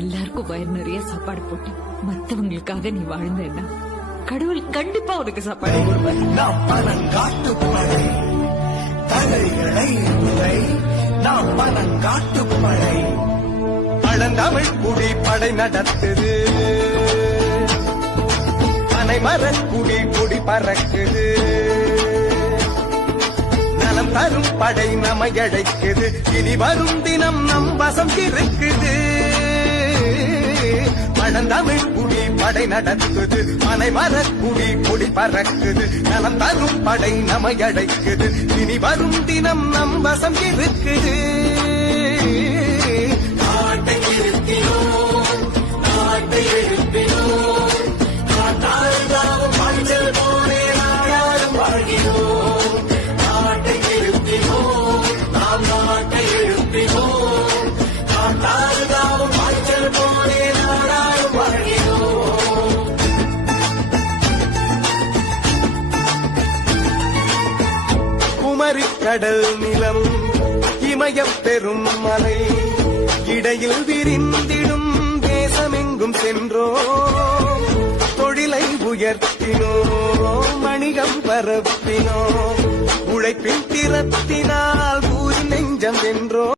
எல்லாருக்கும் வயிறு நிறைய சாப்பாடு போட்டு மத்தவங்களுக்காக நீ வாழ்ந்தேன்னா கடவுள் கண்டிப்பா உனக்கு சாப்பாடு கொடுப்பாரு. நாம் பணங்காட்டுப்படை தலைகளை நாம் பணங்காட்டுப்படை பழந்தமிழ் குடி படை நடத்துது பனைமரக் குடி குடி பறக்குது நலம் தரும் படை நம்மை அழைக்குது இனி வரும் தினம் நம் வசம் இருக்குது பழந்தமிழ் குடி படை நடத்துது பனைமரக் குடி குடி பறக்குது நலம் தரும் படை நம்மை அழைக்குது இனி வரும் தினம் நம் வசம் இருக்குது நாட்டை இருப்பினோம் நாட்டை எழுப்பினோம் நாட்டாளும் மஞ்சள் போலே நாயாரும் வாழ்கிறோம் நாட்டை எழுப்பினோம் நாம் நாட்டை எழுப்பினோம் நாட்டாளும் மஞ்சள் போலே நாயாரும் வாழ்கிறோம். குமரிக் கடல் நிலம் இமயம் பெரும் மலை இடையில் விரிந்திடும் தேசமெங்கும் சென்றோம் தொழிலை உயர்த்தினோம் வணிகம் பரப்பினோம் உழைப்பின் திறத்தினால் ஊரின் நெஞ்சம் வென்றோம்.